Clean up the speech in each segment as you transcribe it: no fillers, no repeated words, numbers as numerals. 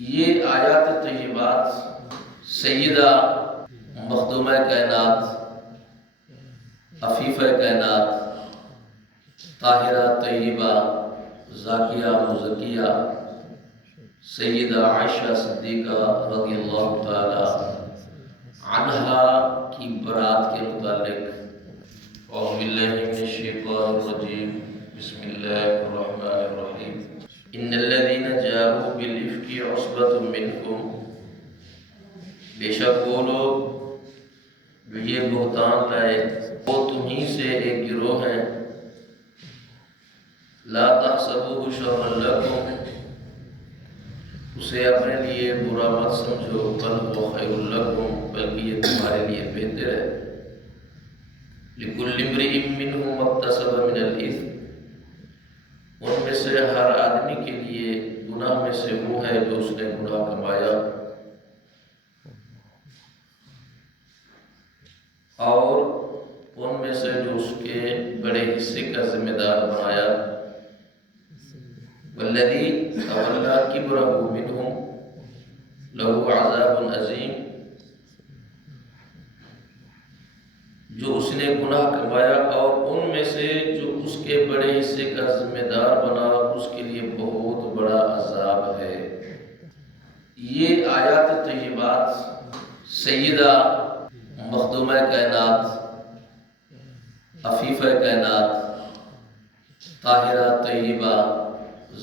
یہ آیات طیبات سیدہ مخدومہ کائنات، عفیفہ کائنات، طاہرہ طیبہ زاکیہ مزکیہ سیدہ عائشہ صدیقہ رضی اللہ تعالی عنہا کی برات کے متعلق اعوذ باللہ من الشیطان الرجیم بسم اللہ الرحمن الرحیم ان الذین جاءوا بالافک عصبۃ منکم، بے شک وہ لوگ جو یہ بہتان لائے وہ تمہیں سے ایک گروہ ہیں، لا تحسبوه شرا لکم، اسے اپنے لیے برا مت سمجھو، بل هو خیر لکم، بلکہ یہ تمہارے لیے بہتر ہے، لکل امرئ منہم ما اکتسب من الاثم، ان میں سے ہر آدمی کے لیے گناہ میں سے وہ ہے جو اس نے گناہ کمایا، اور ان میں سے جو اس کے بڑے حصے کا ذمہ دار بنایا، والذی تولی کبرہ منہم لہ عذاب عظیم، جو اس نے گناہ کمایا اور ان میں سے جو اس کے بڑے حصے کا ذمہ دار بنا اس کے لیے بہت بڑا عذاب ہے۔ یہ آیات طیبات سیدہ مخدومہ کائنات، عفیفہ کائنات، طاہرہ طیبہ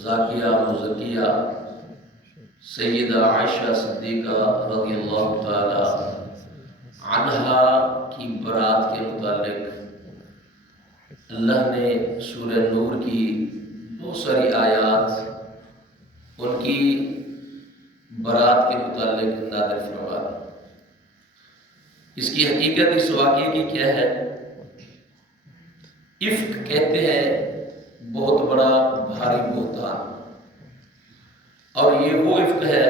زاکیہ مزکیہ سیدہ عائشہ صدیقہ رضی اللہ تعالی عنہا کی برات کے متعلق اللہ نے سورہ نور کی بہت ساری آیات ان کی برات کے متعلق نازل فرما۔ اس کی حقیقت اس واقعے کی کیا ہے؟ افک کہتے ہیں بہت بڑا بھاری بہتان، اور یہ وہ افک ہے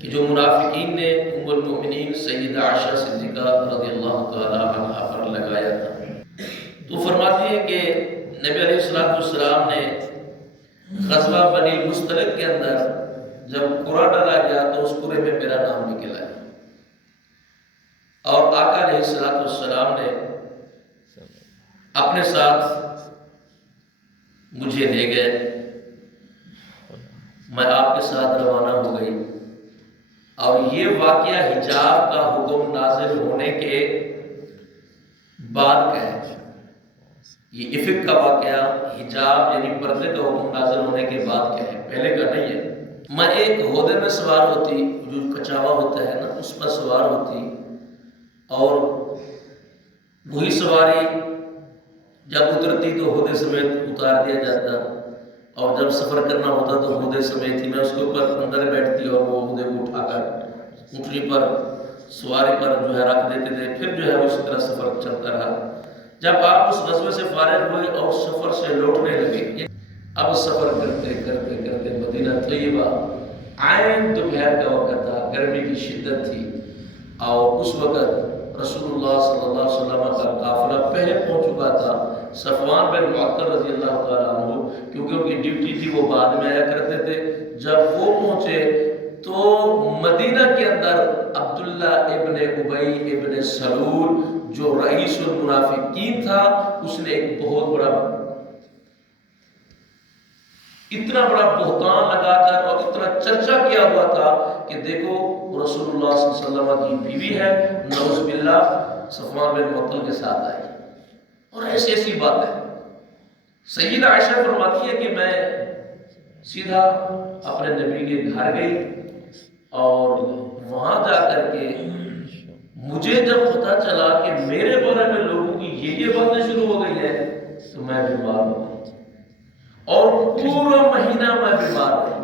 کہ جو منافقین نے ام المؤمنین سیدہ عائشہ صدیقہ رضی اللہ تعالی عنہا پر لگایا تھا۔ تو فرماتی ہے کہ نبی علیہ السلام نے غزوہ بنی المصطلق کے اندر جب قرعہ ڈالا گیا تو اس قرعے میں میرا نام نکل آیا، اور آقا علیہ السلام نے اپنے ساتھ مجھے لے گئے، میں آپ کے ساتھ روانہ ہو گئی، اور یہ واقعہ حجاب کا حکم نازل ہونے کے بعد کا ہے۔ یہ افک کا واقعہ حجاب یعنی پردے کا حکم نازل ہونے کے بعد کا ہے، پہلے کا نہیں ہے۔ میں ایک گھوڑے میں سوار ہوتی، جو کچاوا ہوتا ہے نا، اس پر سوار ہوتی، اور وہی سواری جب اترتی تو ہودے سمیت اتار دیا جاتا، اور جب سفر کرنا ہوتا تو ہودے سمیت ہی میں اس کے اوپر اندر بیٹھتی اور وہ ہودے کو اٹھا کر اونٹنی پر سواری پر جو ہے رکھ دیتے تھے، پھر جو ہے اسی طرح سفر چلتا رہا۔ جب آپ اس غزوے سے فارغ ہوئے اور سفر سے لوٹنے لگے، اب سفر کرتے کرتے کرتے مدینہ طیبہ عین دوپہر کا وقت تھا، گرمی کی شدت تھی، اور اس وقت رسول اللہ صلی اللہ علیہ وسلم کا قافلہ پہلے پہنچ چکا تھا۔ صفوان بن معطل رضی اللہ تعالیٰ عنہ، کیونکہ ان کی ڈیوٹی تھی وہ بعد میں آیا کرتے تھے، جب وہ پہنچے تو مدینہ کے اندر عبداللہ ابن ابی ابن سلول جو رئیس المنافقین تھا، اس نے ایک بہت بڑا اتنا بڑا بہتان لگا کر اور اتنا چرچا کیا ہوا تھا کہ دیکھو رسول اللہ صلی اللہ علیہ وسلم کی بیوی ہے، نعوذ باللہ صفوان بن معطل کے ساتھ آئی، اور ایسی ایسی بات ہے۔ سیدہ عائشہ فرماتی ہے کہ میں سیدھا اپنے نبی کے گھر گئی، اور وہاں جا کر کے مجھے جب پتا چلا کہ میرے بارے میں لوگوں کی یہ باتیں شروع ہو گئی ہے تو میں بیمار ہو گئی، اور پورا مہینہ میں بیمار رہی،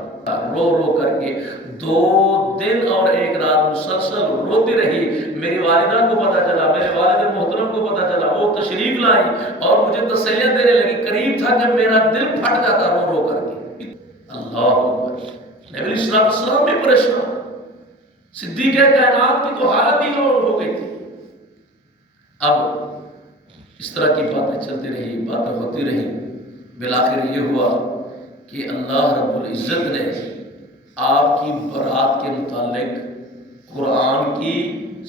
رو رو کر کے 2 دن اور 1 رات مسلسل روتی رہی۔ میری والدہ کو پتا چلا، میرے والد محترم کو پتا چلا، وہ تشریف لائی اور مجھے تسلیت دینے لگی، قریب تھا کہ میرا دل پھٹ جاتا رو رو کر کے۔ اللہ اکبر، نبی علیہ السلام بھی پریشان، صدیقہ کائنات کی تو حالت ہی ہو گئی تھی۔ اب اس طرح کی باتیں چلتی رہی، باتیں ہوتی رہی، بالآخر یہ ہوا کہ اللہ رب العزت نے آپ